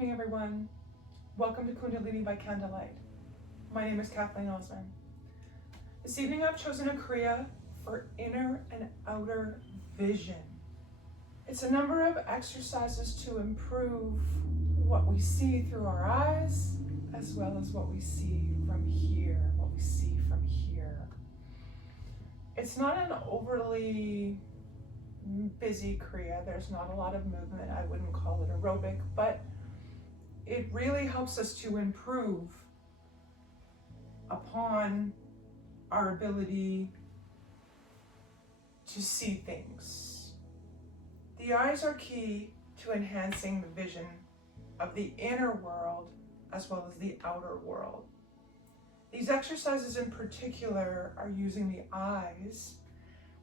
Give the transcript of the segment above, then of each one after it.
evening, everyone. Welcome to Kundalini by Candlelight. My name is Kathleen Osmond. This evening I've chosen a Kriya for inner and outer vision. It's a number of exercises to improve what we see through our eyes, as well as what we see from here, It's not an overly busy Kriya. There's not a lot of movement. I wouldn't call it aerobic, but it really helps us to improve upon our ability to see things. The eyes are key to enhancing the vision of the inner world as well as the outer world. These exercises in particular are using the eyes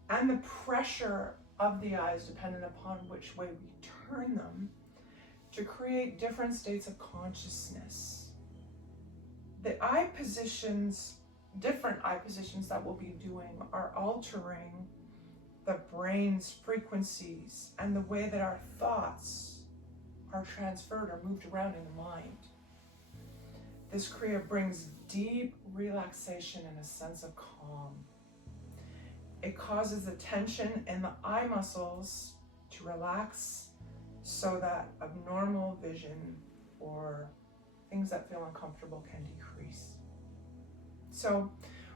and the pressure of the eyes, depending upon which way we turn them, to create different states of consciousness. The different eye positions that we'll be doing are altering the brain's frequencies and the way that our thoughts are transferred or moved around in the mind. This Kriya brings deep relaxation and a sense of calm. It causes the tension in the eye muscles to relax so that abnormal vision or things that feel uncomfortable can decrease. So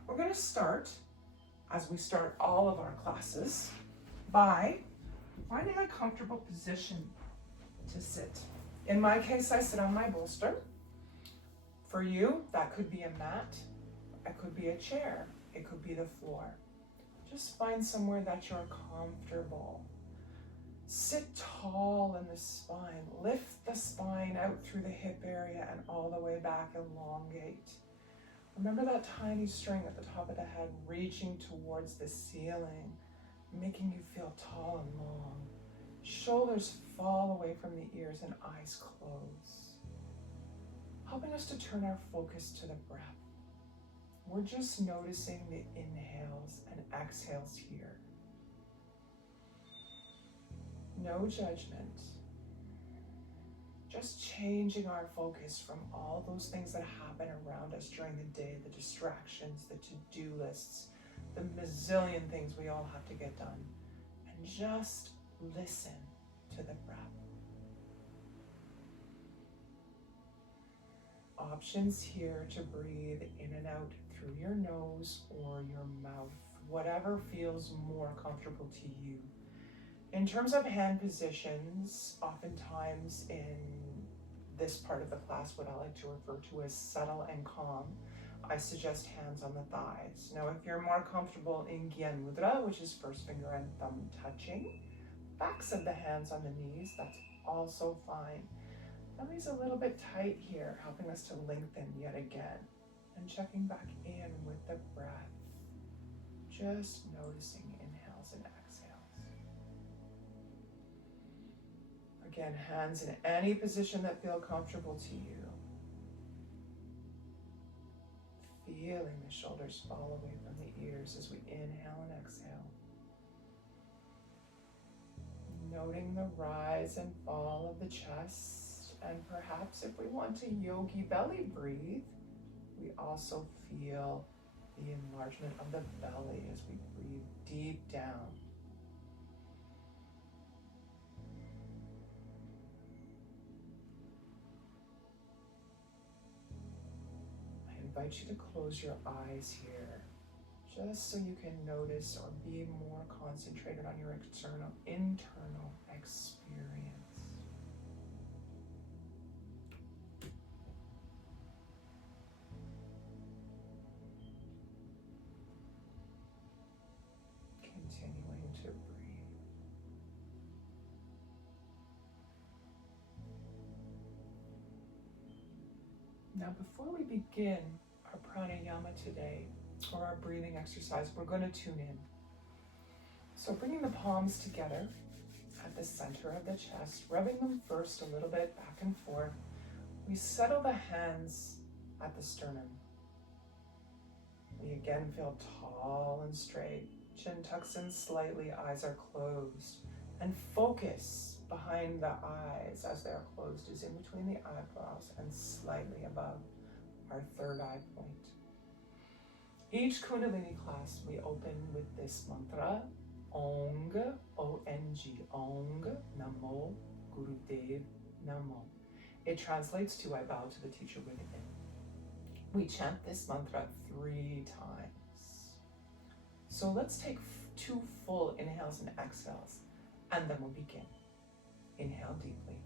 we're going to start, as we start all of our classes, by finding a comfortable position to sit. In my case, I sit on my bolster. For you, that could be a mat, it could be a chair, it could be the floor. Just find somewhere that you're comfortable. Sit tall in the spine. Lift the spine out through the hip area and all the way back, elongate. Remember that tiny string at the top of the head reaching towards the ceiling, making you feel tall and long. Shoulders fall away from the ears and eyes close, helping us to turn our focus to the breath. We're just noticing the inhales and exhales here. No judgment. Just changing our focus from all those things that happen around us during the day, the distractions, the to-do lists, the bazillion things we all have to get done, and just listen to the breath. Options here to breathe in and out through your nose or your mouth, whatever feels more comfortable to you. In terms of hand positions, oftentimes in this part of the class, what I like to refer to as subtle and calm, I suggest hands on the thighs. Now, if you're more comfortable in Gyan Mudra, which is first finger and thumb touching, backs of the hands on the knees, that's also fine. Belly's a little bit tight here, helping us to lengthen yet again. And checking back in with the breath. Just noticing inhales and exhales. Again, hands in any position that feel comfortable to you. Feeling the shoulders fall away from the ears as we inhale and exhale. Noting the rise and fall of the chest. And perhaps if we want to yogi belly breathe, we also feel the enlargement of the belly as we breathe deep down. I invite you to close your eyes here, just so you can notice or be more concentrated on your internal experience. Continuing to breathe. Now, before we begin our pranayama today, or our breathing exercise, we're going to tune in. So bringing the palms together at the center of the chest, rubbing them first a little bit back and forth, we settle the hands at the sternum. We again feel tall and straight. Chin tucks in slightly, eyes are closed, And focus behind the eyes as they're closed is in between the eyebrows and slightly above our third eye point. Each Kundalini class we open with this mantra, Ong, O-N-G, Ong, Namo, Gurudev, Namo. It translates to I bow to the teacher within. We chant this mantra 3 times. So let's take 2 full inhales and exhales, and then we'll begin. Inhale deeply.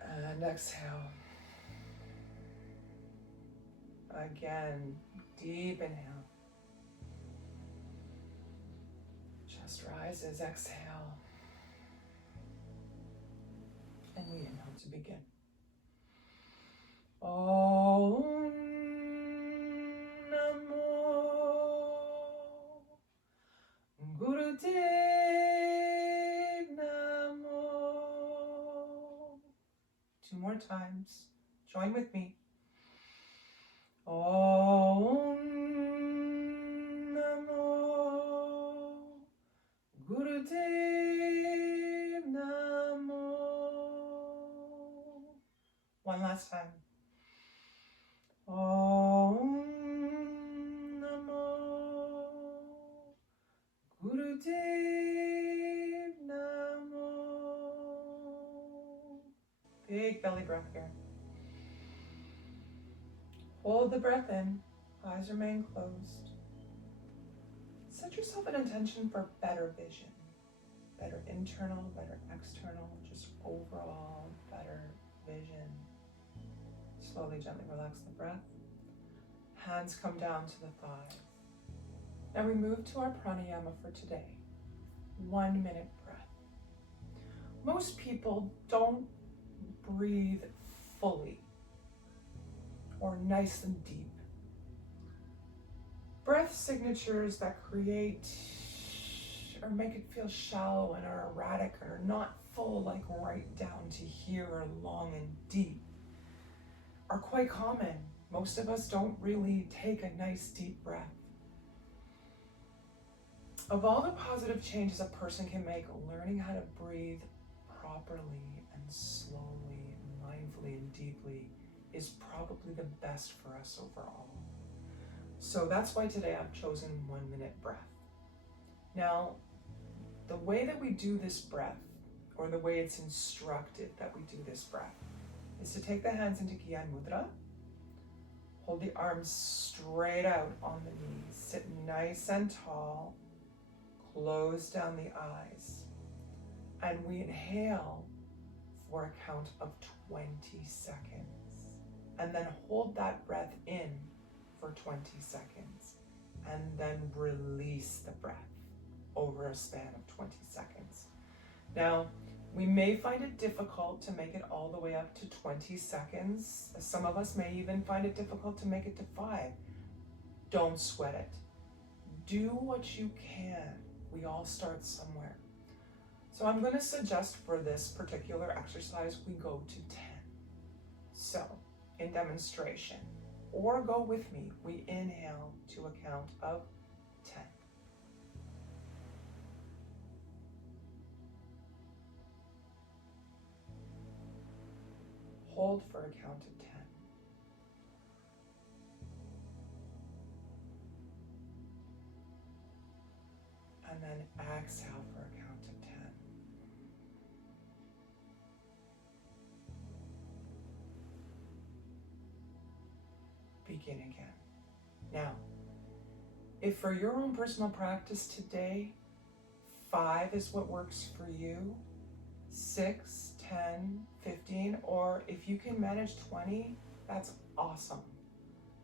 And exhale. Again, deep inhale. Chest rises, exhale. And we inhale to begin. Om Namo Gurudev Namo. 2 more times. Join with me. Om Namo Gurudev Namo. One last time. Om Namo Gurudev Namo. Big belly breath here. Hold the breath in, eyes remain closed. Set yourself an intention for better vision, better internal, better external, just overall better vision. Slowly, gently relax the breath. Hands come down to the thighs. Now we move to our pranayama for today. 1 minute breath. Most people don't breathe fully or nice and deep. Breath signatures that create or make it feel shallow and are erratic or not full, like right down to here or long and deep, are quite common. Most of us don't really take a nice deep breath. Of all the positive changes a person can make, learning how to breathe properly and slowly and mindfully and deeply is probably the best for us overall. So that's why today I've chosen 1 minute breath. Now, the way that we do this breath, or the way it's instructed that we do this breath, is to take the hands into Gyan Mudra, hold the arms straight out on the knees, sit nice and tall, close down the eyes, and we inhale for a count of 20 seconds, and then hold that breath in for 20 seconds, and then release the breath over a span of 20 seconds. Now, we may find it difficult to make it all the way up to 20 seconds. Some of us may even find it difficult to make it to 5. Don't sweat it. Do what you can. We all start somewhere. So I'm going to suggest for this particular exercise, we go to 10. So, in demonstration, or go with me, we inhale to a count of 10. Hold for a count of 10. And then exhale for a count of 10. Begin again. Now, if for your own personal practice today, 5 is what works for you, 6, 10, 15, or if you can manage 20, that's awesome.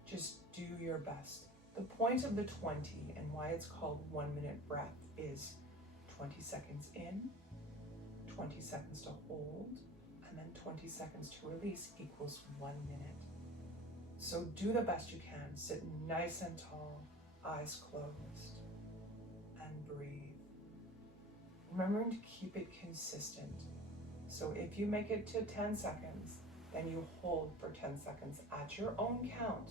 Just do your best. The point of the 20 and why it's called 1 minute breath is 20 seconds in, 20 seconds to hold, and then 20 seconds to release equals 1 minute. So do the best you can. Sit nice and tall, eyes closed, and breathe. Remembering to keep it consistent. So if you make it to 10 seconds, then you hold for 10 seconds at your own count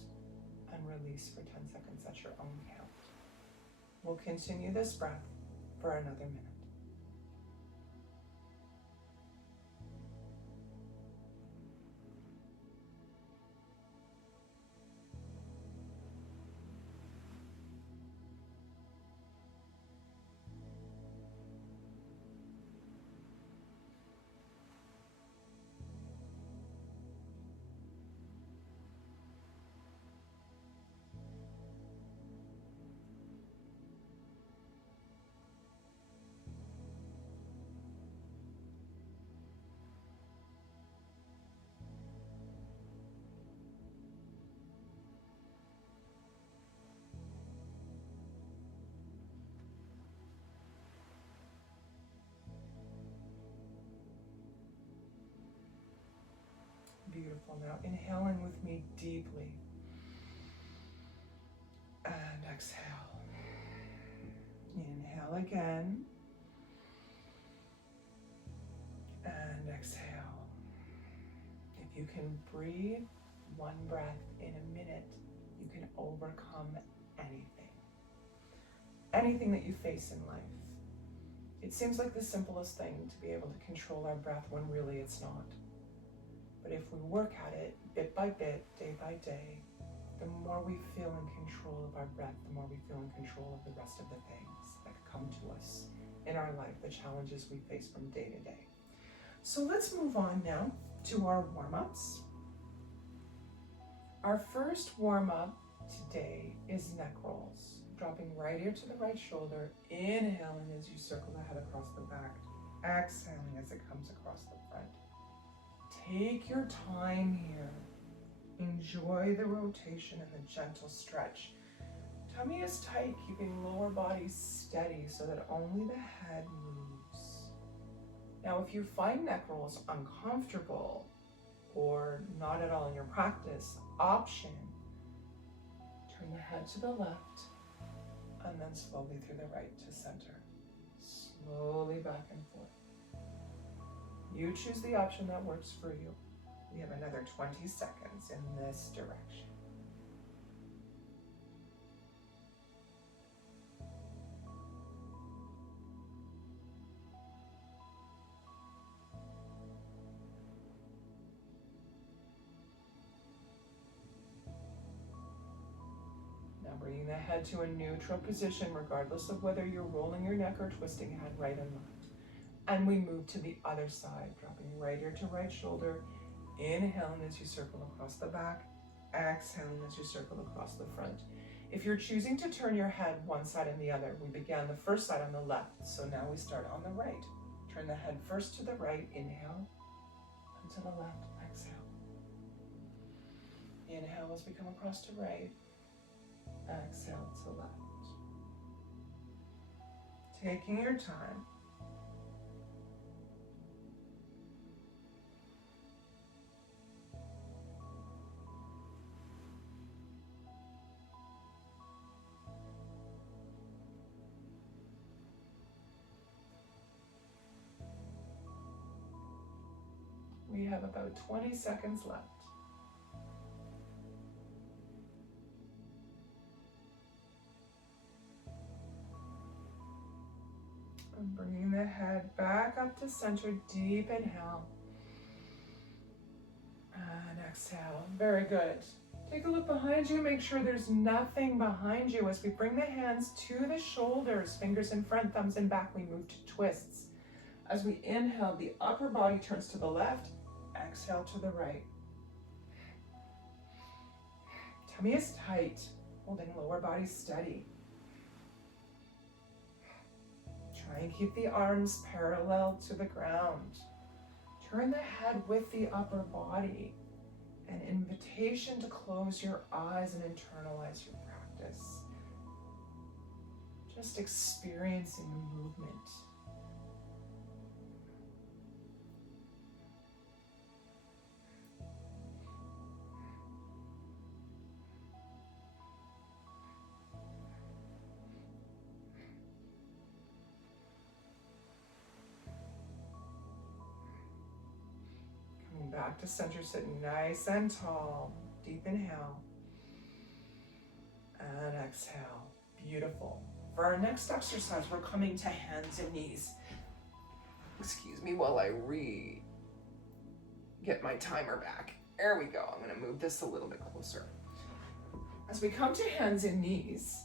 and release for 10 seconds at your own count. We'll continue this breath for another minute. Beautiful. Now inhaling with me deeply. And exhale. Inhale again. And exhale. If you can breathe one breath in a minute, you can overcome anything. Anything that you face in life. It seems like the simplest thing to be able to control our breath when really it's not. But if we work at it bit by bit, day by day, the more we feel in control of our breath, the more we feel in control of the rest of the things that come to us in our life, the challenges we face from day to day. So let's move on now to our warm-ups. Our first warm-up today is neck rolls. Dropping right ear to the right shoulder, inhaling as you circle the head across the back, exhaling as it comes across the front. Take your time here. Enjoy the rotation and the gentle stretch. Tummy is tight, keeping lower body steady so that only the head moves. Now, if you find neck rolls uncomfortable or not at all in your practice, option, turn the head to the left and then slowly through the right to center. Slowly back and forth. You choose the option that works for you. We have another 20 seconds in this direction. Now bringing the head to a neutral position, regardless of whether you're rolling your neck or twisting head right and left. And we move to the other side, dropping right ear to right shoulder, inhaling as you circle across the back, exhaling as you circle across the front. If you're choosing to turn your head one side and the other, we began the first side on the left, so now we start on the right. Turn the head first to the right, inhale, and to the left, exhale. Inhale as we come across to right, exhale to left. Taking your time. We have about 20 seconds left. And bringing the head back up to center, deep inhale. And exhale. Very good. Take a look behind you, make sure there's nothing behind you. As we bring the hands to the shoulders, fingers in front, thumbs in back, we move to twists. As we inhale, the upper body turns to the left, exhale to the right. Tummy is tight, holding lower body steady. Try and keep the arms parallel to the ground. Turn the head with the upper body. An invitation to close your eyes and internalize your practice. Just experiencing the movement. Back to center, sitting nice and tall. Deep inhale and exhale. Beautiful. For our next exercise, we're coming to hands and knees. Excuse me while I get my timer back. There we go. I'm going to move this a little bit closer. As we come to hands and knees,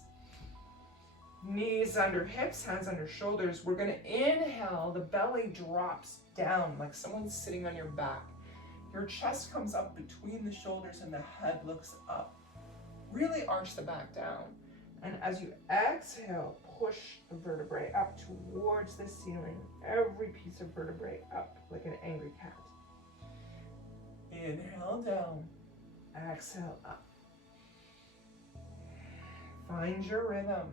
knees under hips, hands under shoulders, we're going to inhale, the belly drops down like someone's sitting on your back. Your chest comes up between the shoulders and the head looks up. Really arch the back down. And as you exhale, push the vertebrae up towards the ceiling. Every piece of vertebrae up like an angry cat. Inhale down, exhale up. Find your rhythm.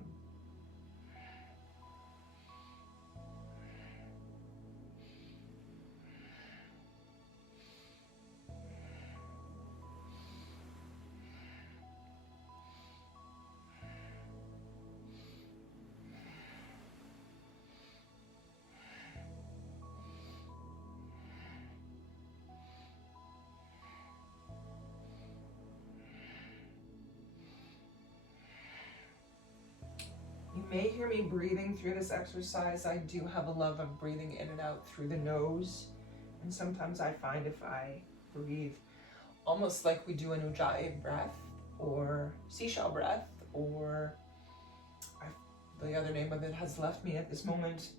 You may hear me breathing through this exercise. I do have a love of breathing in and out through the nose. And sometimes I find if I breathe almost like we do an ujjayi breath or seashell breath, or the other name of it has left me at this moment,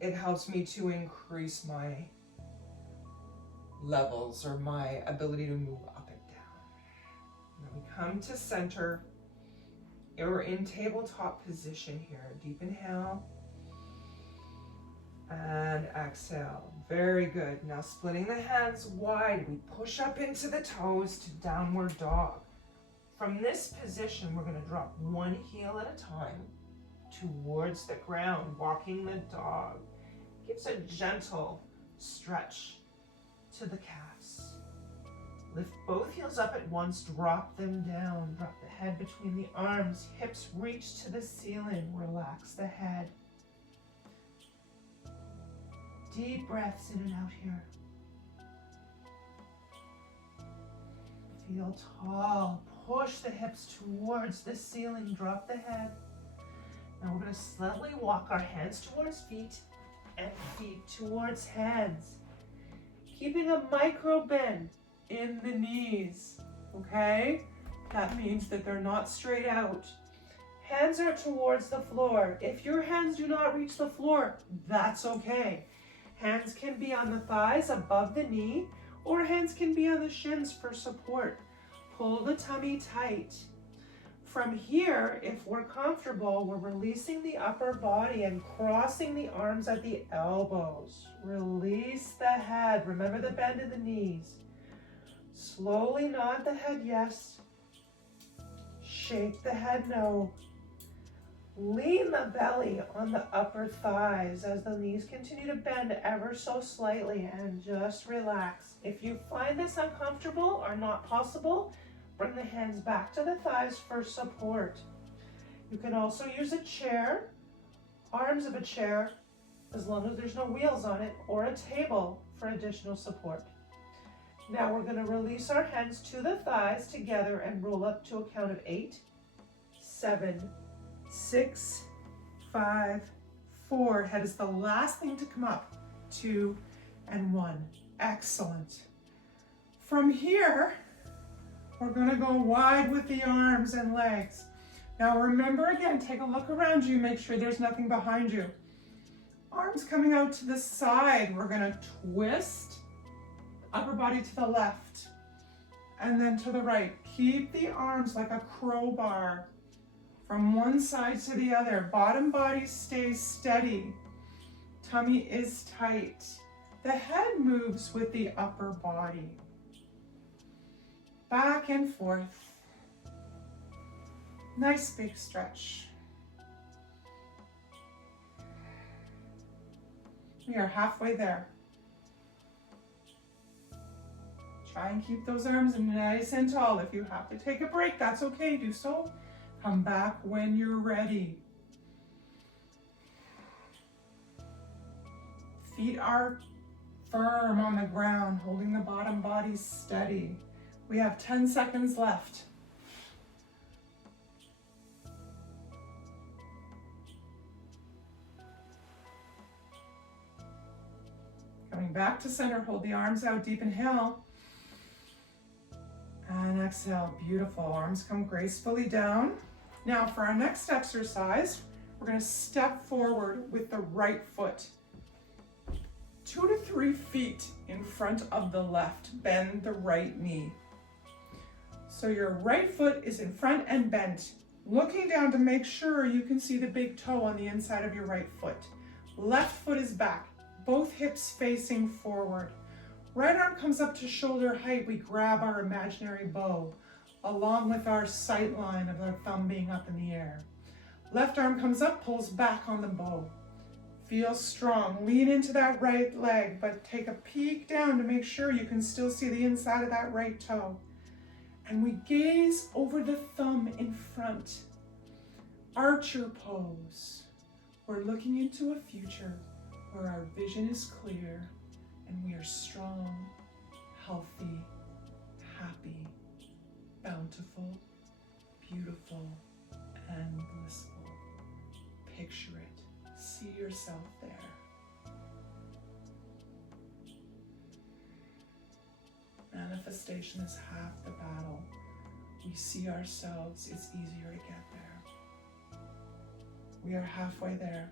it helps me to increase my levels or my ability to move up and down. Now we come to center. We're in tabletop position here. Deep inhale and exhale. Very good. Now splitting the hands wide, we push up into the toes to downward dog. From this position, we're going to drop one heel at a time towards the ground, walking the dog. Gives a gentle stretch to the calves. Lift both heels up at once, drop them down. Drop the head between the arms, hips reach to the ceiling. Relax the head. Deep breaths in and out here. Feel tall. Push the hips towards the ceiling. Drop the head. Now we're going to slowly walk our hands towards feet and feet towards hands. Keeping a micro bend in the knees, okay? That means that they're not straight out. Hands are towards the floor. If your hands do not reach the floor, that's okay. Hands can be on the thighs above the knee, or hands can be on the shins for support. Pull the tummy tight. From here, if we're comfortable, we're releasing the upper body and crossing the arms at the elbows. Release the head. Remember the bend in the knees. Slowly nod the head yes. Shake the head no. Lean the belly on the upper thighs as the knees continue to bend ever so slightly, and just relax. If you find this uncomfortable or not possible, bring the hands back to the thighs for support. You can also use a chair, arms of a chair, as long as there's no wheels on it, or a table for additional support. Now we're going to release our hands to the thighs together and roll up to a count of 8, 7, 6, 5, 4. Head is the last thing to come up. 2 and 1. Excellent. From here, we're going to go wide with the arms and legs. Now remember again, take a look around you, make sure there's nothing behind you. Arms coming out to the side. We're going to twist. Upper body to the left and then to the right. Keep the arms like a crowbar from one side to the other. Bottom body stays steady. Tummy is tight. The head moves with the upper body. Back and forth. Nice big stretch. We are halfway there. Try and keep those arms nice and tall. If you have to take a break, that's okay, do so. Come back when you're ready. Feet are firm on the ground, holding the bottom body steady. We have 10 seconds left. Coming back to center, hold the arms out, deep inhale. And exhale, beautiful. Arms come gracefully down. Now for our next exercise, we're gonna step forward with the right foot. 2 to 3 feet in front of the left. Bend the right knee. So your right foot is in front and bent, looking down to make sure you can see the big toe on the inside of your right foot. Left foot is back, both hips facing forward. Right arm comes up to shoulder height. We grab our imaginary bow, along with our sight line of our thumb being up in the air. Left arm comes up, pulls back on the bow. Feel strong. Lean into that right leg, but take a peek down to make sure you can still see the inside of that right toe. And we gaze over the thumb in front. Archer pose. We're looking into a future where our vision is clear and we are strong, healthy, happy, bountiful, beautiful, and blissful. Picture it. See yourself there. Manifestation is half the battle. We see ourselves, it's easier to get there. We are halfway there.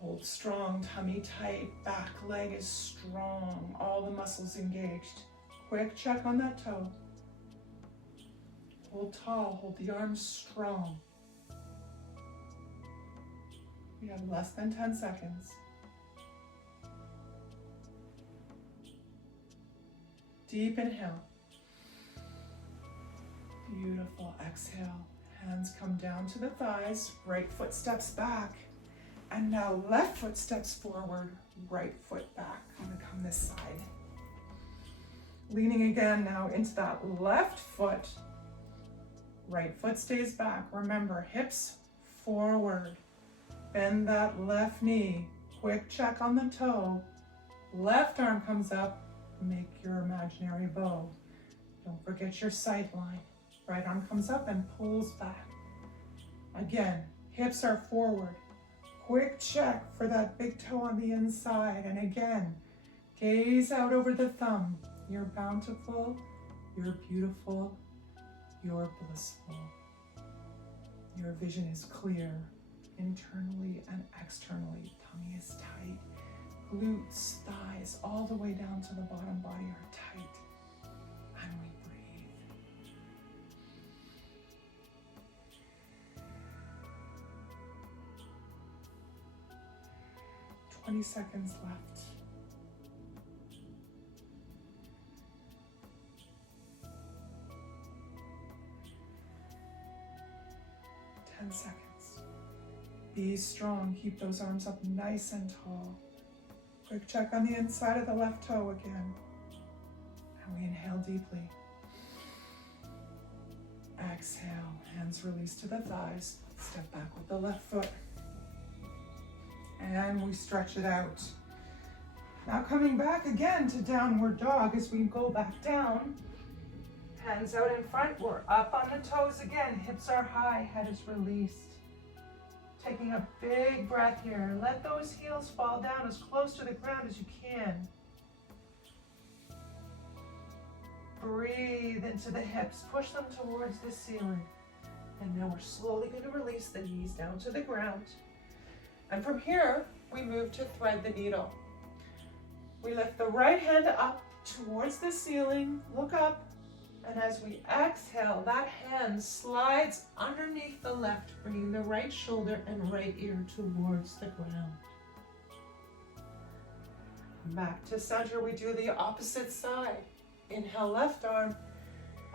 Hold strong, tummy tight, back leg is strong, all the muscles engaged. Quick check on that toe. Hold tall, hold the arms strong. We have less than 10 seconds. Deep inhale. Beautiful. Exhale. Hands come down to the thighs. Right foot steps back. And now left foot steps forward. Right foot back. I'm going to come this side. Leaning again now into that left foot. Right foot stays back. Remember, hips forward. Bend that left knee. Quick check on the toe. Left arm comes up. Make your imaginary bow. Don't forget your sight line. Right arm comes up and pulls back. Again, hips are forward. Quick check for that big toe on the inside. And again, gaze out over the thumb. You're bountiful, you're beautiful, you're blissful. Your vision is clear, internally and externally. Tummy is tight. Glutes, thighs, all the way down to the bottom body are tight. And we breathe. "20 seconds left. "10 seconds. Be strong. Keep those arms up nice and tall. Quick check on the inside of the left toe again. And we inhale deeply. Exhale. Hands release to the thighs. Step back with the left foot. And we stretch it out. Now coming back again to downward dog as we go back down. Hands out in front. We're up on the toes again. Hips are high. Head is released. Taking a big breath here. Let those heels fall down as close to the ground as you can. Breathe into the hips. Push them towards the ceiling. And now we're slowly going to release the knees down to the ground. And from here, we move to thread the needle. We lift the right hand up towards the ceiling. Look up. And as we exhale, that hand slides underneath the left, bringing the right shoulder and right ear towards the ground. Back to center, we do the opposite side. Inhale, left arm.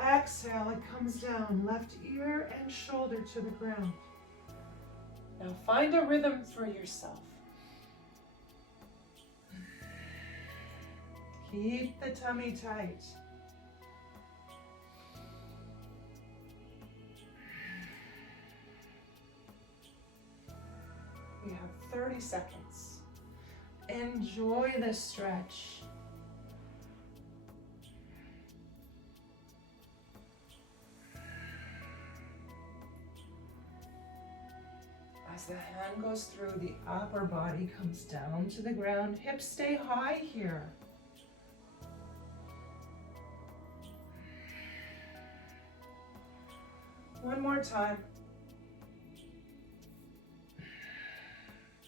Exhale, it comes down, left ear and shoulder to the ground. Now find a rhythm for yourself. Keep the tummy tight. We have 30 seconds. Enjoy the stretch. As the hand goes through, the upper body comes down to the ground. Hips stay high here. One more time.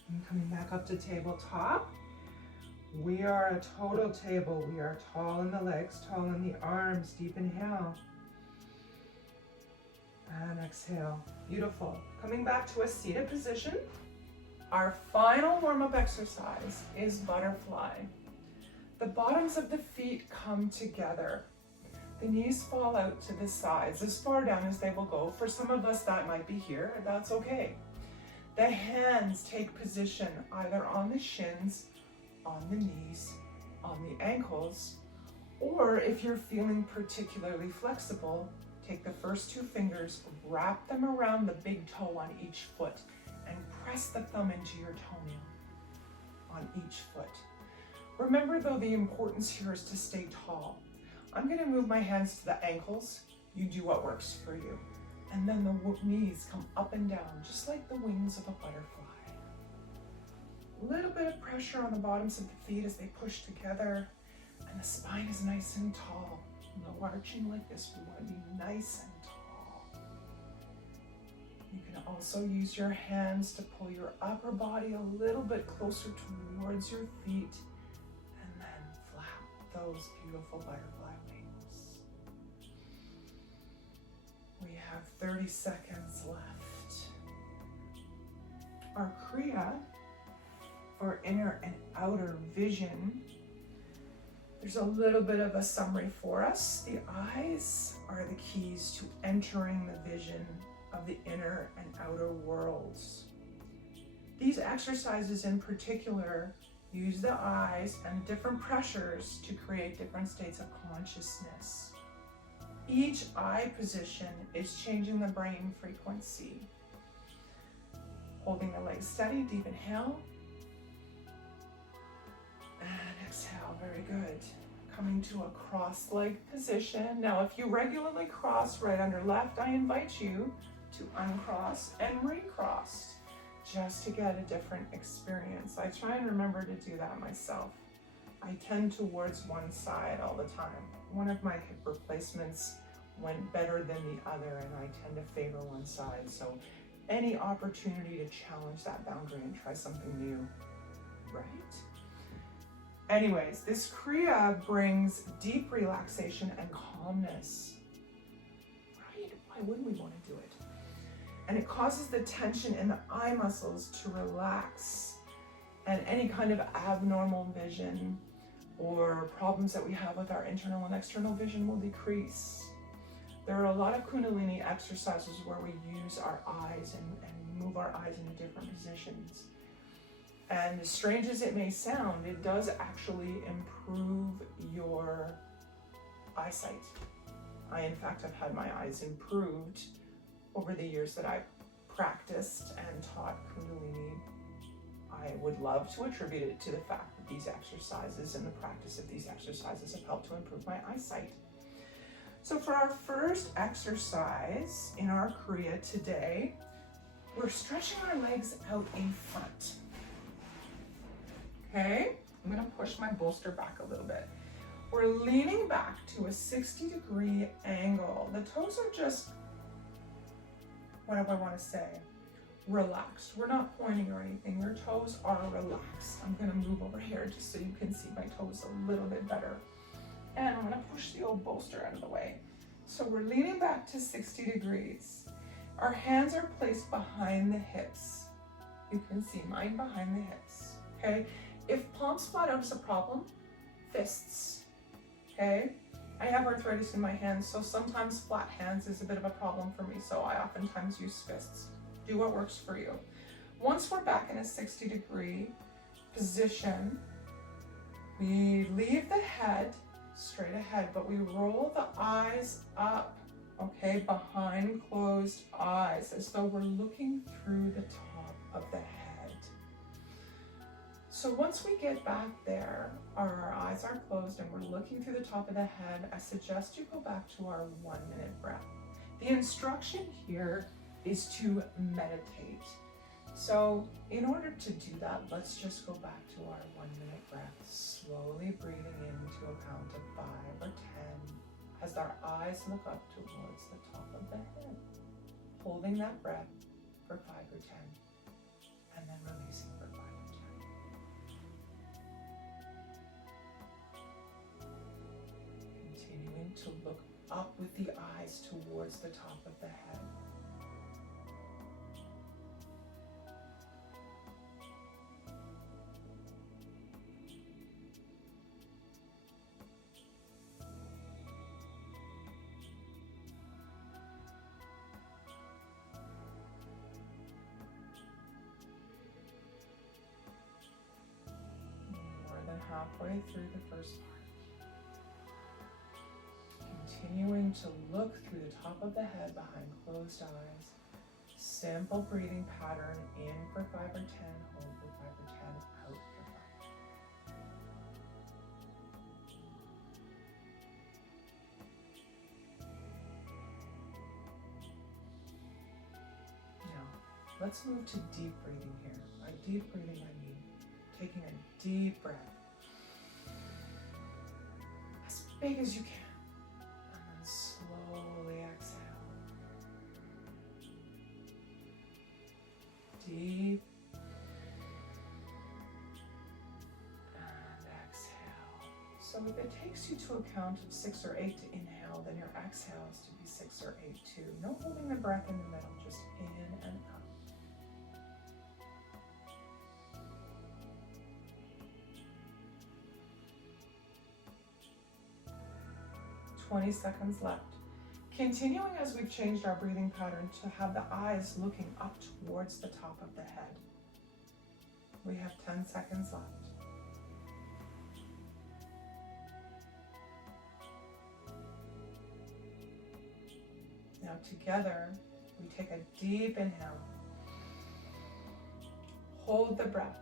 And coming back up to tabletop. We are a total table. We are tall in the legs, tall in the arms. Deep inhale. And exhale. Beautiful. Coming back to a seated position. Our final warm-up exercise is butterfly. The bottoms of the feet come together. The knees fall out to the sides, as far down as they will go. For some of us, that might be here, and that's okay. The hands take position either on the shins, on the knees, on the ankles, or if you're feeling particularly flexible, take the first two fingers, wrap them around the big toe on each foot, and press the thumb into your toenail on each foot. Remember though, the importance here is to stay tall. I'm gonna move my hands to the ankles. You do what works for you. And then the knees come up and down, just like the wings of a butterfly. A little bit of pressure on the bottoms of the feet as they push together, and the spine is nice and tall. No arching like this. We want to be nice and tall. You can also use your hands to pull your upper body a little bit closer towards your feet, and then flap those beautiful butterfly wings. We have 30 seconds left. Our Kriya, for inner and outer vision, there's a little bit of a summary for us. The eyes are the keys to entering the vision of the inner and outer worlds. These exercises in particular use the eyes and different pressures to create different states of consciousness. Each eye position is changing the brain frequency. Holding the legs steady, deep inhale. And exhale, very good. Coming to a cross-legged position. Now, if you regularly cross right under left, I invite you to uncross and recross, just to get a different experience. I try and remember to do that myself. I tend towards one side all the time. One of my hip replacements went better than the other, and I tend to favor one side. So any opportunity to challenge that boundary and try something new, right? Anyways, this Kriya brings deep relaxation and calmness, right? Why wouldn't we want to do it? And it causes the tension in the eye muscles to relax, and any kind of abnormal vision or problems that we have with our internal and external vision will decrease. There are a lot of Kundalini exercises where we use our eyes and move our eyes into different positions. And as strange as it may sound, it does actually improve your eyesight. I, in fact, have had my eyes improved over the years that I've practiced and taught Kundalini. I would love to attribute it to the fact that these exercises and the practice of these exercises have helped to improve my eyesight. So for our first exercise in our Kriya today, we're stretching our legs out in front. Okay, I'm gonna push my bolster back a little bit. We're leaning back to a 60-degree angle. The toes are just, what do I want to say? Relaxed. We're not pointing or anything. Your toes are relaxed. I'm gonna move over here just so you can see my toes a little bit better. And I'm gonna push the old bolster out of the way. So we're leaning back to 60 degrees. Our hands are placed behind the hips. You can see mine behind the hips, okay? If palms flat out is a problem, fists, okay? I have arthritis in my hands, so sometimes flat hands is a bit of a problem for me, so I oftentimes use fists. Do what works for you. Once we're back in a 60-degree position, we leave the head straight ahead, but we roll the eyes up, okay, behind closed eyes, as though we're looking through the top of the head. So once we get back there, our eyes are closed and we're looking through the top of the head, I suggest you go back to our 1-minute breath. The instruction here is to meditate. So in order to do that, let's just go back to our 1 minute breath, slowly breathing into a count of 5 or 10 as our eyes look up towards the top of the head, holding that breath for 5 or 10 and then releasing for 5 or 10. Continuing to look up with the eyes towards the top of the head. Halfway through the first part. Continuing to look through the top of the head behind closed eyes. Simple breathing pattern, in for 5 or 10, hold for 5 or 10, out for 5. Now, let's move to deep breathing here. By deep breathing, I mean taking a deep breath. Big as you can, and then slowly exhale. Deep, and exhale. So if it takes you to a count of 6 or 8 to inhale, then your exhale is to be 6 or 8 too. No holding the breath in the middle, just in and out. 20 seconds left. Continuing as we've changed our breathing pattern to have the eyes looking up towards the top of the head. We have 10 seconds left. Now together, we take a deep inhale. Hold the breath.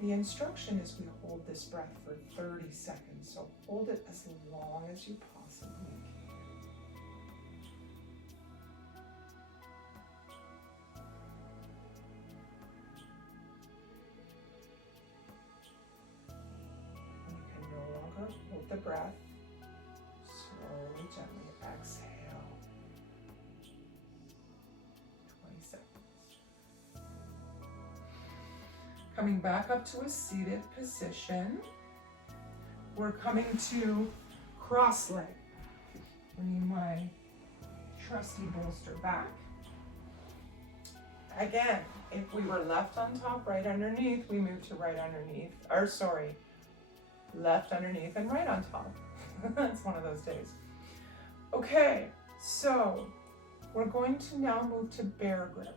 The instruction is we hold this breath for 30 seconds, so hold it as long as you possibly can. When you can no longer hold the breath, slowly, gently exhale. 20 seconds. Coming back up to a seated position. We're coming to cross leg. Bringing my trusty bolster back. Again, if we were left on top, right underneath, we move to right underneath. Or sorry, left underneath and right on top. It's one of those days. Okay, so we're going to now move to bear grip.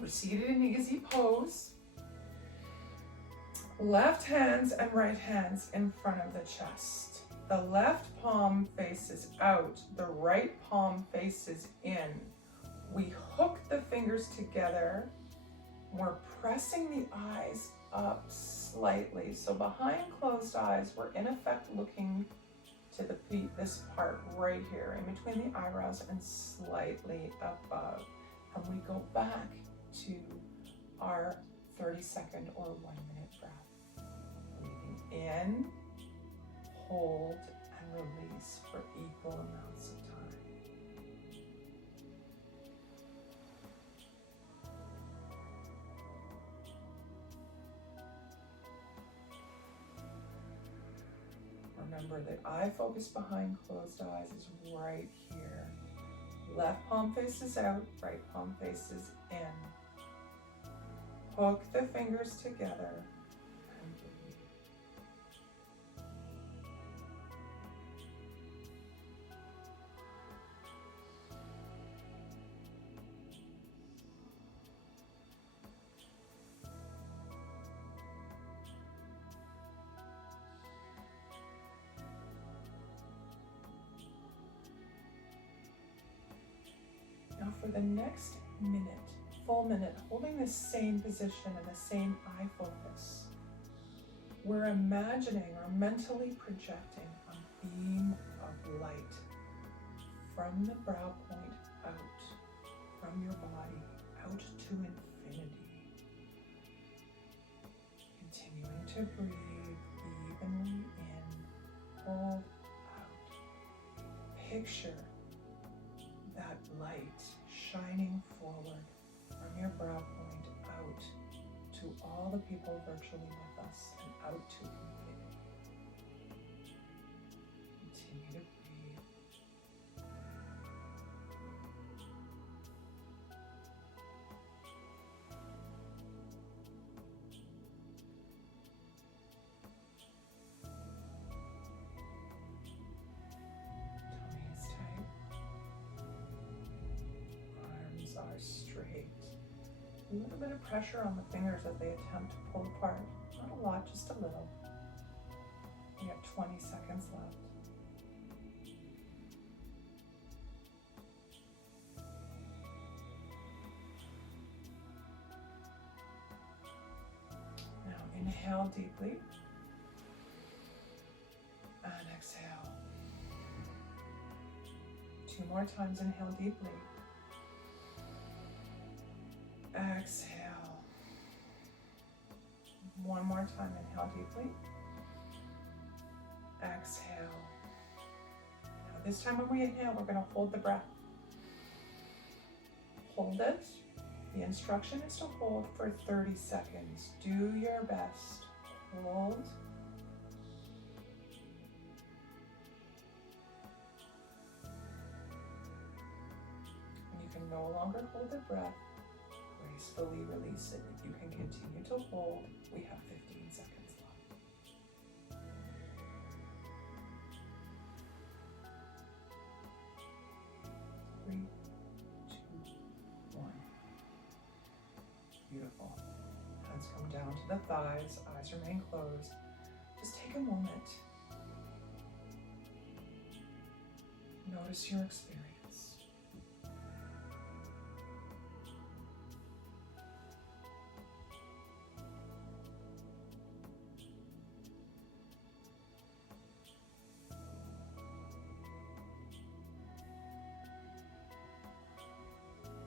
We're seated in easy pose. Left hands and right hands in front of the chest. The left palm faces out, the right palm faces in. We hook the fingers together. We're pressing the eyes up slightly. So behind closed eyes, we're in effect looking to the feet, this part right here, in between the eyebrows and slightly above. And we go back to our 30-second or 1 minute breath. Breathing in, hold, and release for equal amounts of time. Remember that eye focus behind closed eyes is right here. Left palm faces out, right palm faces in. Hook the fingers together and breathe. Now for the next minute, full minute, holding the same position and the same eye focus, we're imagining or mentally projecting a beam of light from the brow point out, from your body out to infinity. Continuing to breathe evenly in, hold out. Picture that light shining forward from your brow point out to all the people virtually with us and out to infinity. Continue to breathe. Tummy is tight. Arms are straight. A little bit of pressure on the fingers as they attempt to pull apart. Not a lot, just a little. We have 20 seconds left. Now inhale deeply and exhale. 2 more times, inhale deeply. Exhale. 1 more time, inhale deeply. Exhale. Now this time when we inhale, we're going to hold the breath. Hold it. The instruction is to hold for 30 seconds. Do your best. Hold. And you can no longer hold the breath. Gracefully release it. If you can continue to hold, we have 15 seconds left. Three, 2, 1. Beautiful. Hands come down to the thighs, eyes remain closed. Just take a moment. Notice your experience.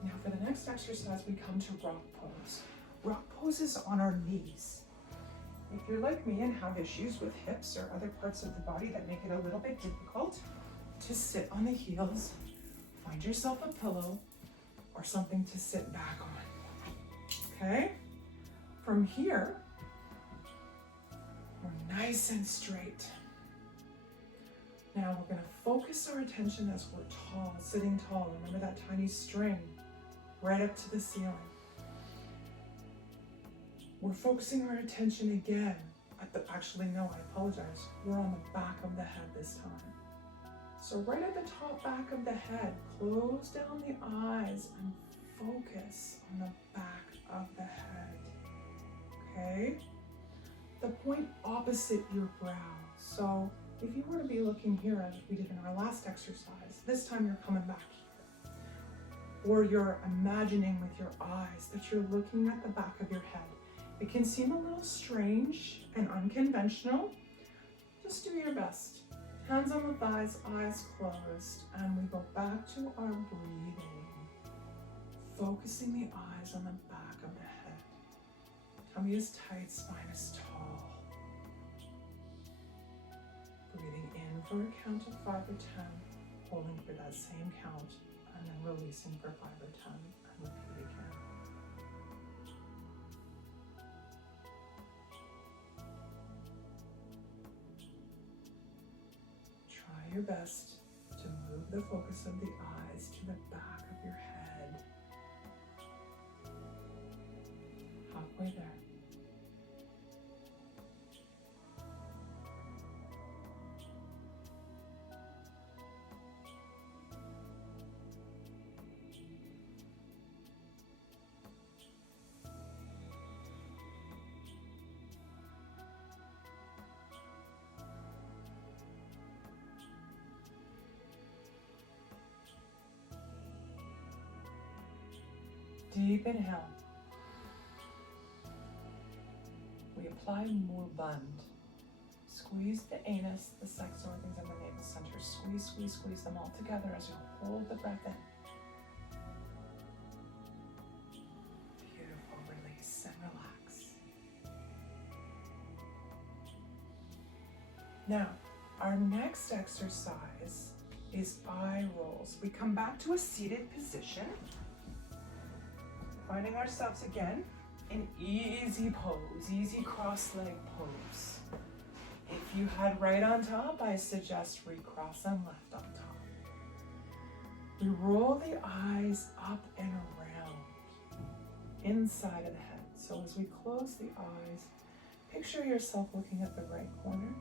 Now for the next exercise, we come to rock pose. Rock pose is on our knees. If you're like me and have issues with hips or other parts of the body that make it a little bit difficult to sit on the heels, find yourself a pillow or something to sit back on. Okay? From here, we're nice and straight. Now we're going to focus our attention as we're tall, sitting tall. Remember that tiny string right up to the ceiling. We're focusing our attention again at the, actually no, I apologize. We're on the back of the head this time. So right at the top back of the head, close down the eyes and focus on the back of the head. Okay? The point opposite your brow. So if you were to be looking here as we did in our last exercise, this time you're coming back here. Or you're imagining with your eyes that you're looking at the back of your head. It can seem a little strange and unconventional. Just do your best. Hands on the thighs, eyes closed, and we go back to our breathing. Focusing the eyes on the back of the head. Tummy is tight, spine is tall. Breathing in for a count of 5 or 10, holding for that same count, and then releasing for 5 or 10, and repeat again. Try your best to move the focus of the eyes to the back of your head. Halfway there. Deep inhale. We apply Mudband. Squeeze the anus, the sex organs, and the navel center. Squeeze, squeeze, squeeze them all together as you hold the breath in. Now, our next exercise is eye rolls. We come back to a seated position, finding ourselves again in easy pose, easy cross-leg pose. If you had right on top, I suggest recross and left on top. We roll the eyes up and around, inside of the head. So as we close the eyes, picture yourself looking at the right corner,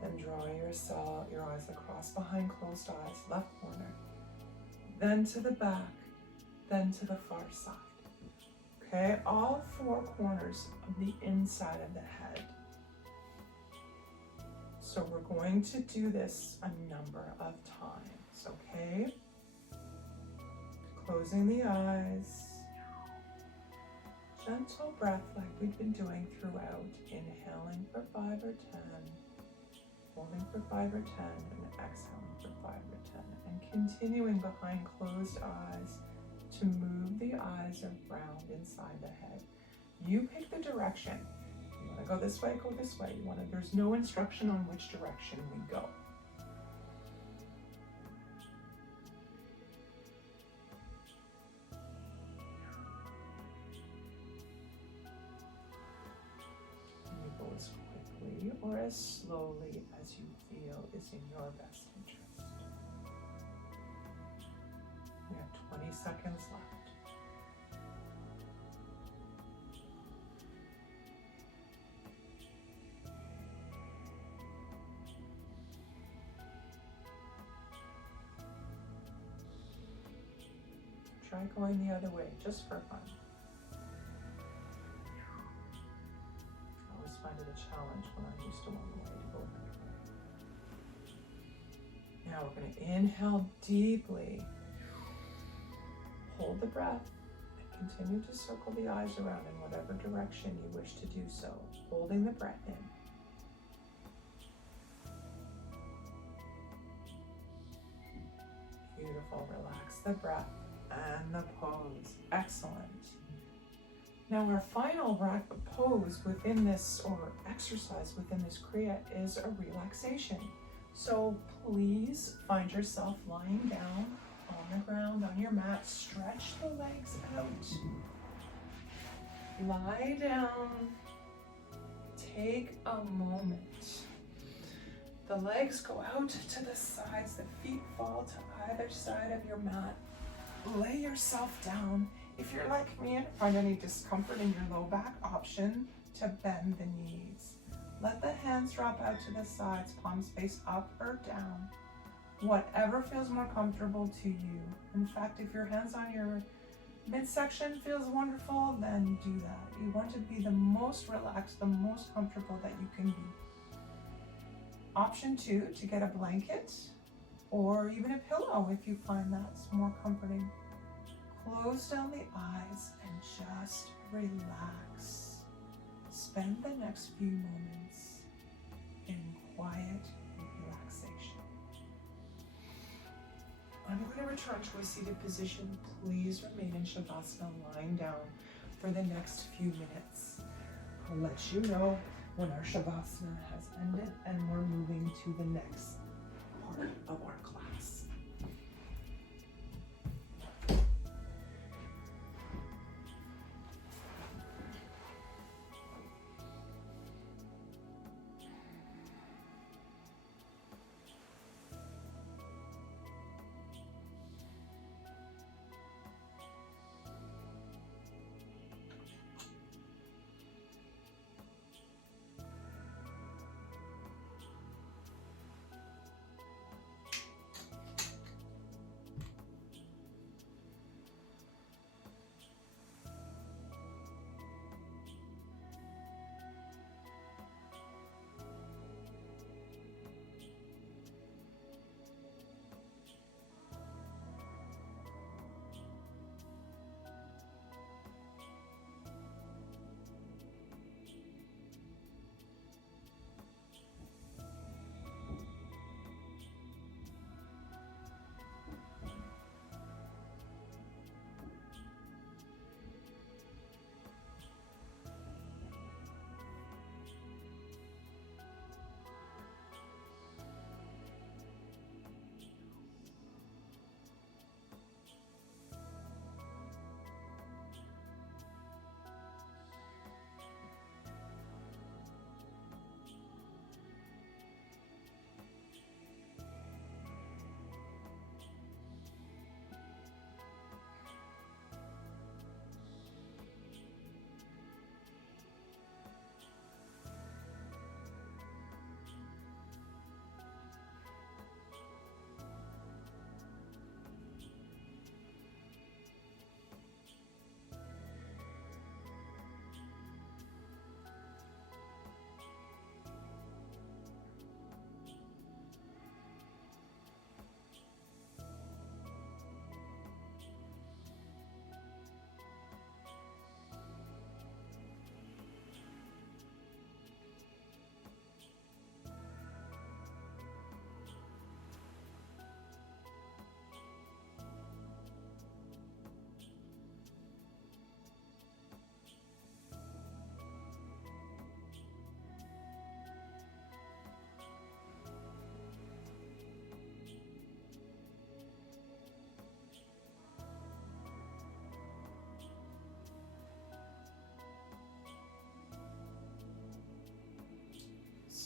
then draw your eyes across behind closed eyes, left corner, then to the back, then to the far side. Okay, all four corners of the inside of the head. So we're going to do this a number of times, okay? Closing the eyes. Gentle breath like we've been doing throughout. Inhaling for 5 or 10. Holding for 5 or 10 and exhaling for 5 or 10. And continuing behind closed eyes to move the eyes around inside the head. You pick the direction. You want to go this way, go this way. There's no instruction on which direction we go. You go as quickly or as slowly as you feel is in your best interest. We have 20 seconds left. Try going the other way, just for fun. I always find it a challenge when I'm used to one way to go another way. Now we're going to inhale deeply. Hold the breath and continue to circle the eyes around in whatever direction you wish to do so, holding the breath in. Beautiful, relax the breath and the pose, excellent. Now our final pose within this, or exercise within this Kriya, is a relaxation. So please find yourself lying down on the ground, on your mat, stretch the legs out. Lie down, take a moment. The legs go out to the sides, the feet fall to either side of your mat. Lay yourself down. If you're like me and find any discomfort in your low back, option to bend the knees. Let the hands drop out to the sides, palms face up or down. Whatever feels more comfortable to you. In fact, if your hands on your midsection feels wonderful, then do that. You want to be the most relaxed, the most comfortable that you can be. Option 2, to get a blanket or even a pillow if you find that's more comforting. Close down the eyes and just relax. Spend the next few moments in quiet relaxation. I'm going to return to a seated position. Please remain in Shavasana, lying down for the next few minutes. I'll let you know when our Shavasana has ended and we're moving to the next part of our class.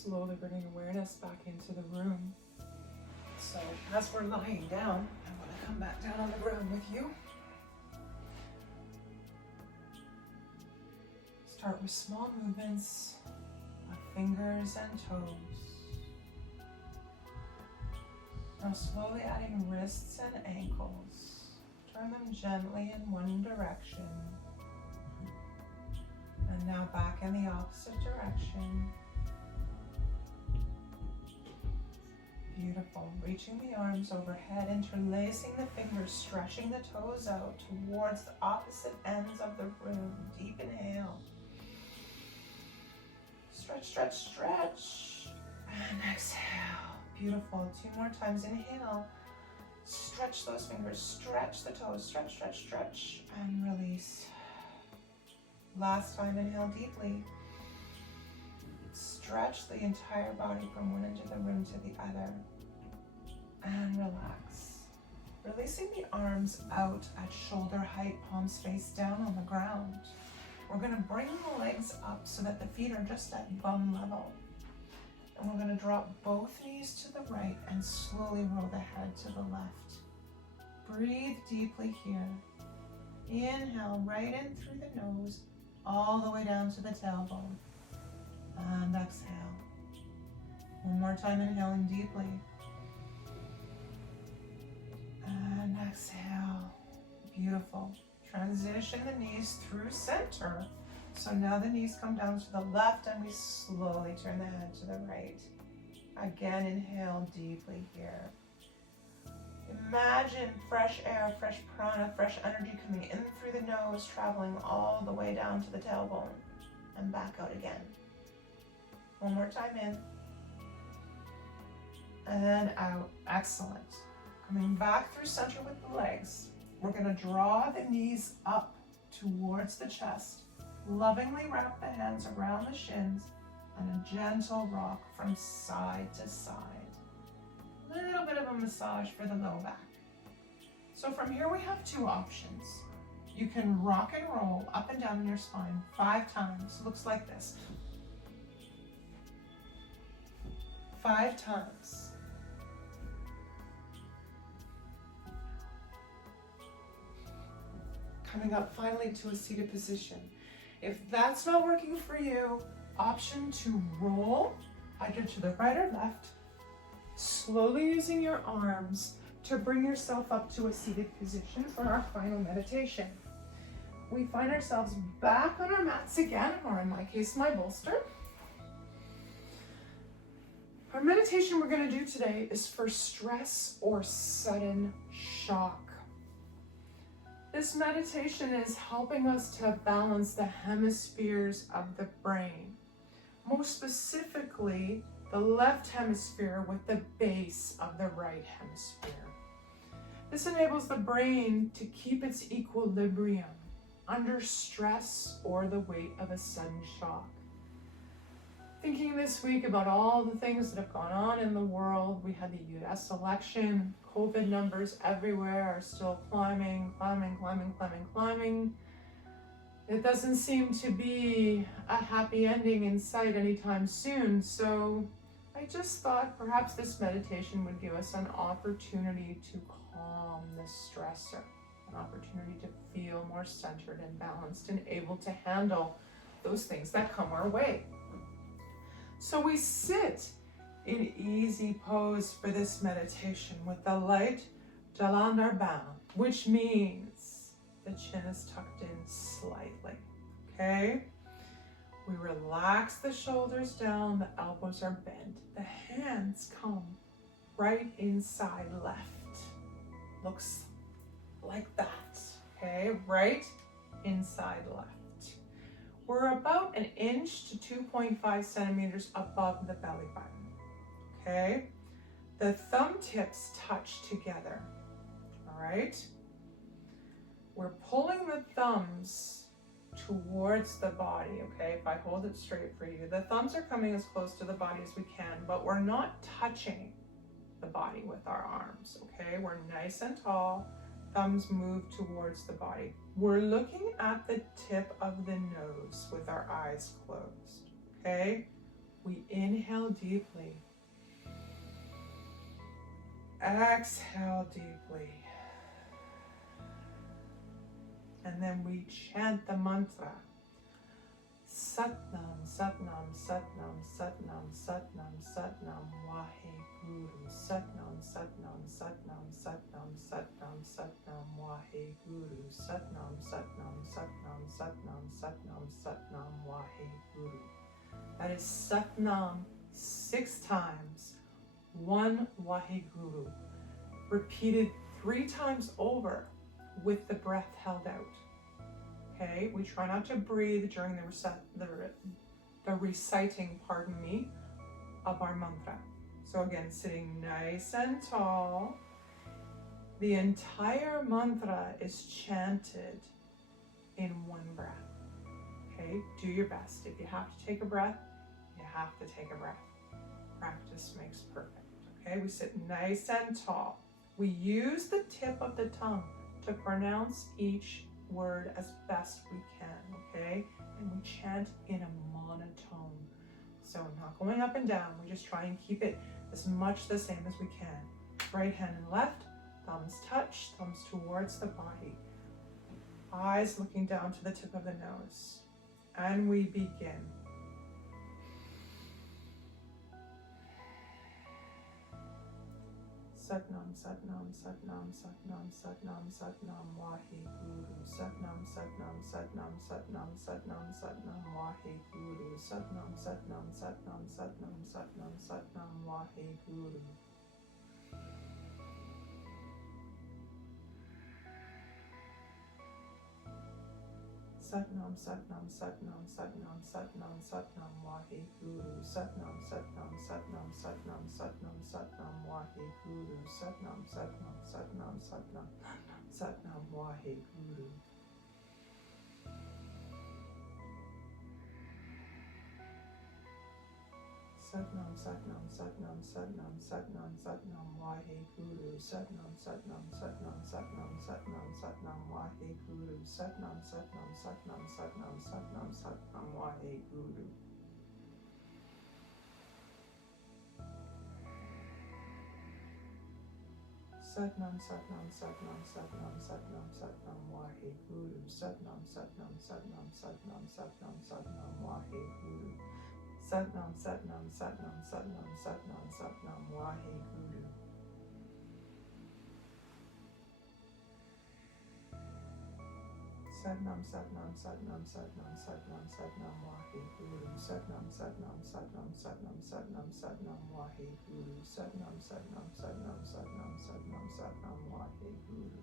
slowly bringing awareness back into the room. So as we're lying down, I want to come back down on the ground with you. Start with small movements of fingers and toes. Now slowly adding wrists and ankles. Turn them gently in one direction. And now back in the opposite direction. Beautiful. Reaching the arms overhead, interlacing the fingers, stretching the toes out towards the opposite ends of the room. Deep inhale. Stretch, stretch, stretch. And exhale. Beautiful. 2 more times. Inhale. Stretch those fingers. Stretch the toes. Stretch, stretch, stretch. And release. Last time. Inhale deeply. Stretch the entire body from one end of the room to the other. And relax. Releasing the arms out at shoulder height, palms face down on the ground. We're going to bring the legs up so that the feet are just at bum level. And we're going to drop both knees to the right and slowly roll the head to the left. Breathe deeply here. Inhale right in through the nose, all the way down to the tailbone. And exhale. One more time, inhaling deeply. And exhale. Beautiful. Transition the knees through center. So now the knees come down to the left and we slowly turn the head to the right. Again, inhale deeply here. Imagine fresh air, fresh prana, fresh energy coming in through the nose, traveling all the way down to the tailbone and back out again. One more time in. And out. Excellent. Coming back through center with the legs. We're going to draw the knees up towards the chest. Lovingly wrap the hands around the shins and a gentle rock from side to side. A little bit of a massage for the low back. So from here we have 2 options. You can rock and roll up and down in your spine 5 times. Looks like this. 5 times. Coming up finally to a seated position. If that's not working for you, option to roll either to the right or left, slowly using your arms to bring yourself up to a seated position for our final meditation. We find ourselves back on our mats again, or in my case, my bolster. Our meditation we're going to do today is for stress or sudden shock. This meditation is helping us to balance the hemispheres of the brain, most specifically the left hemisphere with the base of the right hemisphere. This enables the brain to keep its equilibrium under stress or the weight of a sudden shock. Thinking this week about all the things that have gone on in the world. We had the US election. COVID numbers everywhere are still climbing. It doesn't seem to be a happy ending in sight anytime soon. So I just thought perhaps this meditation would give us an opportunity to calm the stressor, an opportunity to feel more centered and balanced and able to handle those things that come our way. So we sit in easy pose for this meditation with the light jalandhar bound, which means the chin is tucked in slightly, okay? We relax the shoulders down, the elbows are bent. The hands come right inside left. Looks like that, okay? Right inside left. We're about 1 inch to 2.5 centimeters above the belly button, okay? The thumb tips touch together, all right? We're pulling the thumbs towards the body, okay? If I hold it straight for you, the thumbs are coming as close to the body as we can, but we're not touching the body with our arms, okay? We're nice and tall. Thumbs move towards the body. We're looking at the tip of the nose with our eyes closed, okay? We inhale deeply. Exhale deeply. And then we chant the mantra. Satnam, Satnam, Satnam, Satnam, Satnam, Satnam, Waheguru. Satnam, Satnam, Satnam, Satnam, Satnam, Satnam, Waheguru. Satnam, Satnam, Satnam, Satnam, Satnam, Satnam, Waheguru. That is Satnam 6 times, 1 Waheguru. Repeated 3 times over with the breath held out. Okay, we try not to breathe during the reciting, of our mantra. So again, sitting nice and tall. The entire mantra is chanted in 1 breath. Okay, do your best. If you have to take a breath, you have to take a breath. Practice makes perfect. Okay, we sit nice and tall. We use the tip of the tongue to pronounce each word as best we can, okay? And we chant in a monotone. So not going up and down, we just try and keep it as much the same as we can. Right hand and left, thumbs touch, thumbs towards the body. Eyes looking down to the tip of the nose. And we begin. Satnam, Satnam, Satnam, Satnam, Satnam, Satnam, Waheguru. Satnam, Satnam, Satnam, Satnam, Satnam, Satnam, Waheguru. Satnam, Satnam, Satnam, Satnam, Satnam, Satnam, Waheguru. Satnam, Satnam, Satnam, Satnam, Satnam, Satnam, Waheguru. Satnam, Satnam, Satnam, Satnam, Satnam, Satnam, Waheguru. Satnam, Satnam, Satnam, Satnam, Satnam, Waheguru. Satnam, Satnam, Satnam, Satnam, Satnam, Satnam, Waheguru. Satnam, Satnam, Satnam, Satnam, Satnam, Satnam, Waheguru. Satnam, Satnam, Satnam, Satnam, Satnam, Satnam, Waheguru. Satnam, Satnam, Satnam, Satnam, Satnam, Satnam, Waheguru. Satnam, Satnam, Satnam, Satnam, Satnam, Satnam, Waheguru. Satnam, Satnam, Satnam, Satnam, Satnam, Satnam, Waheguru. Satnam, Satnam, Satnam, Satnam, Satnam, Satnam, Waheguru. Satnam, Satnam, Satnam, Satnam, Satnam, Satnam, Waheguru. Satnam, Satnam, Satnam, Satnam, Satnam, Satnam, Waheguru.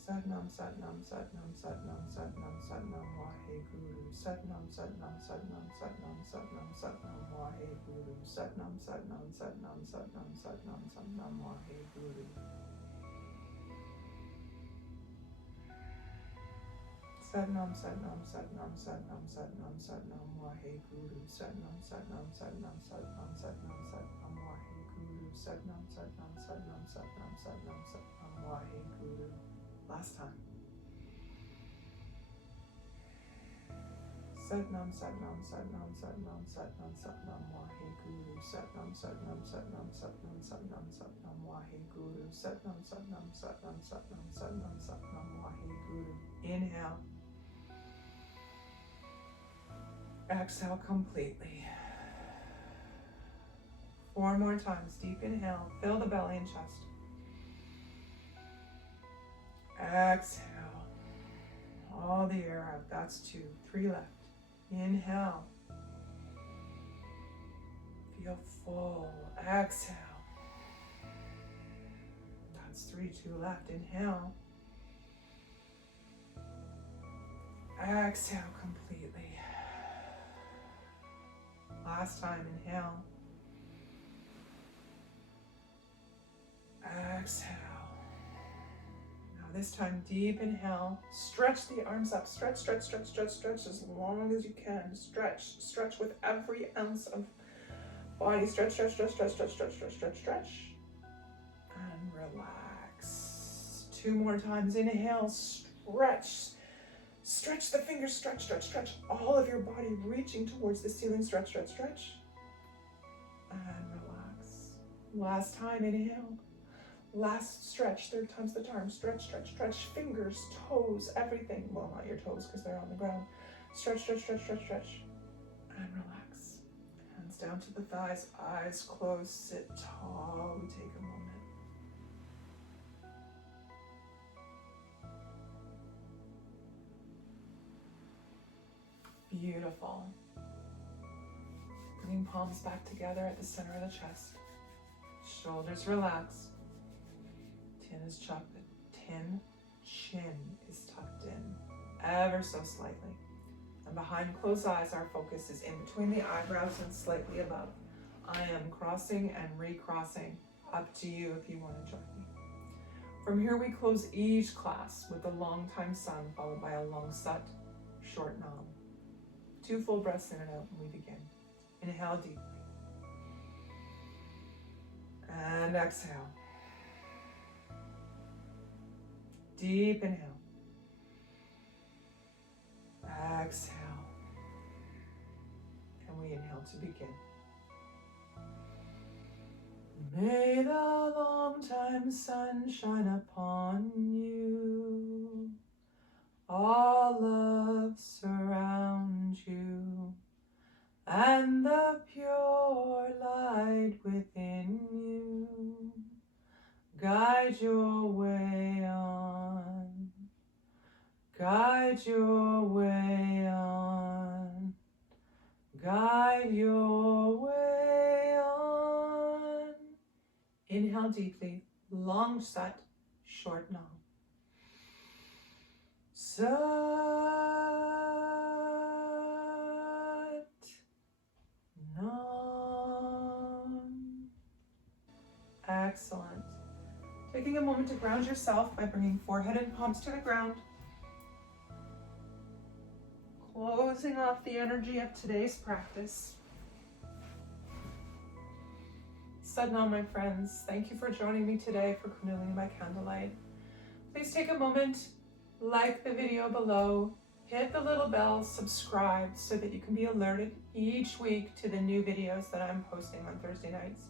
Satnam, Satnam, Satnam, Satnam, Satnam, Satnam, Waheguru. Satnam, Satnam, Satnam, Satnam, Satnam, Satnam, Waheguru. Satnam, Satnam, Satnam, Satnam, Satnam, Satnam, Waheguru. Satnam, Satnam, Satnam, Satnam, Satnam, Satnam, Waheguru. Satnam, Satnam, Satnam, Satnam, Satnam, Satnam, Waheguru. Satnam, Satnam, Satnam, Satnam, Satnam, Satnam, Waheguru. Last time. Satnam, Satnam, Satnam, Satnam, Satnam, Satnam, Waheguru. Satnam, Satnam, Satnam, Satnam, Satnam, Satnam, Waheguru. Satnam, Satnam, Satnam, Satnam, Satnam, Satnam, Waheguru. Inhale. Exhale completely. 4 more times. Deep inhale. Fill the belly and chest. Exhale. All the air out. That's 2. 3 left. Inhale. Feel full. Exhale. That's 3. 2 left. Inhale. Exhale completely. Last time. Inhale. Exhale. This time, deep inhale. Stretch the arms up. Stretch, stretch, stretch, stretch, stretch as long as you can. Stretch, stretch with every ounce of body. Stretch, stretch, stretch, stretch, stretch, stretch, stretch, stretch, stretch. And relax. 2 more times. Inhale, stretch. Stretch the fingers, stretch, stretch, stretch. All of your body reaching towards the ceiling. Stretch, stretch, stretch. And relax. Last time, inhale. Last stretch, third time's the charm. Stretch, stretch, stretch. Fingers, toes, everything. Well, not your toes because they're on the ground. Stretch, stretch, stretch, stretch, stretch. And relax. Hands down to the thighs, eyes closed, sit tall. We take a moment. Beautiful. Bringing palms back together at the center of the chest. Shoulders relax. Chin is tucked in, ever so slightly. And behind closed eyes, our focus is in between the eyebrows and slightly above. I am crossing and recrossing. Up to you if you want to join me. From here, we close each class with a long time sun, followed by a long sat, short nam. 2 full breaths in and out, and we begin. Inhale deeply. And exhale. Deep inhale. Exhale. And we inhale to begin. May the long time sun shine upon you. All love surround you, and the pure light within you guide your way on, guide your way on, guide your way on. Inhale deeply, long sat, short nam. Sat Nam. Excellent. Taking a moment to ground yourself by bringing forehead and palms to the ground. Closing off the energy of today's practice. Sadhana, my friends, thank you for joining me today for Kundalini by Candlelight. Please take a moment, like the video below, hit the little bell, subscribe so that you can be alerted each week to the new videos that I'm posting on Thursday nights.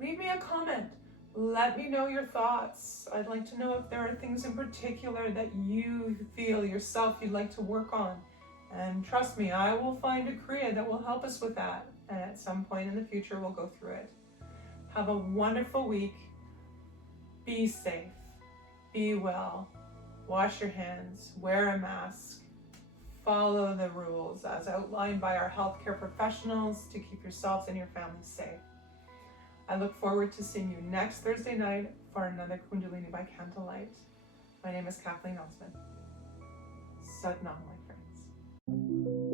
Leave me a comment. Let me know your thoughts. I'd like to know if there are things in particular that you feel yourself you'd like to work on. And trust me, I will find a Kriya that will help us with that. And at some point in the future, we'll go through it. Have a wonderful week. Be safe. Be well. Wash your hands. Wear a mask. Follow the rules as outlined by our healthcare professionals to keep yourselves and your families safe. I look forward to seeing you next Thursday night for another Kundalini by Candlelight. My name is Kathleen Osmond. Sadhana, my friends.